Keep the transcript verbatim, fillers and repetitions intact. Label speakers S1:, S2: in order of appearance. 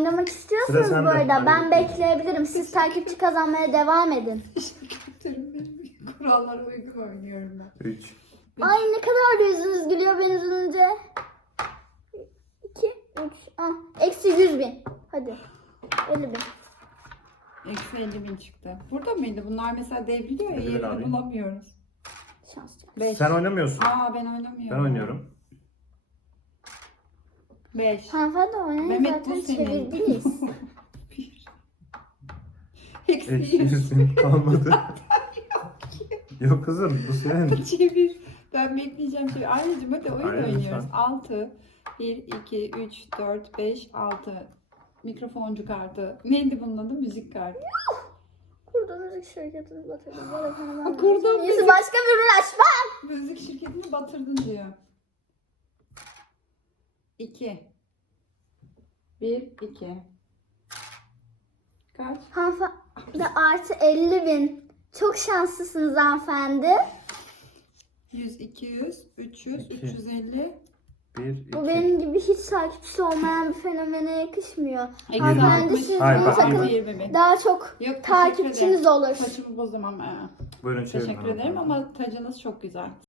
S1: oynamak
S2: Sıra
S1: istiyorsanız
S2: sende.
S1: bu arada
S2: Hadi
S1: ben
S2: bakalım.
S1: bekleyebilirim. Siz takipçi kazanmaya devam edin.
S3: Teşekkür ederim. Kurallara uygun oynuyorum ben.
S2: üç.
S1: Ay ne kadar da yüzünüz gülüyor ben üzülünce. iki, üç, ah. Eksi yüz bin. Hadi. elli bin.
S3: Eksi elli bin çıktı. Burada mıydı? Bunlar mesela devriliyor ya,
S2: Evet
S3: yerini
S2: abi.
S3: bulamıyoruz.
S1: Şans şans.
S3: beş.
S2: Sen oynamıyorsun.
S3: Aa, ben oynamıyorum.
S2: Ben oynuyorum.
S3: beş.
S1: Hanımefendi oynayın
S3: Mehmet,
S1: zaten
S3: bu senin.
S1: çevirdiniz.
S3: bir. Eksi
S2: Eksi
S3: yüz.
S2: yüz bin kalmadı. Yok kızım bu senin.
S3: Çevir. Ben bekleyeceğim. Çevir. Anneciğim hadi oyun
S2: Aynen,
S3: oynuyoruz.
S2: lütfen.
S3: altı. bir, iki, üç, dört, beş, altı. Mikrofoncu kartı. Neydi bunun adı? Müzik kartı.
S1: Kurda müzik şirketini batırdım. Böyle fenomen.
S3: Kurda
S1: Neyse,
S3: müzik-
S1: başka bir ürün açma.
S3: Müzik şirketini batırdın diyor. iki. bir, iki. Kaç?
S1: Hanımefendi artı elli bin. Çok şanslısınız hanımefendi.
S3: yüz, iki yüz, üç yüz,
S2: İki.
S3: üç yüz elli.
S2: bir, iki.
S1: Bu benim gibi hiç takipçisi olmayan bir fenomene yakışmıyor.
S3: Eksi
S1: Hanımefendi
S3: altmış.
S1: siz
S2: Hayır,
S1: bunu
S2: bak,
S1: sakın
S2: yirmi.
S3: yirmi bin.
S1: daha çok
S3: Yok,
S1: takipçiniz
S3: teşekkür ederim.
S1: olur.
S3: Saçımı bozamam. Ee,
S2: Buyurun çevirin.
S3: Teşekkür ederim ama tacınız çok güzel.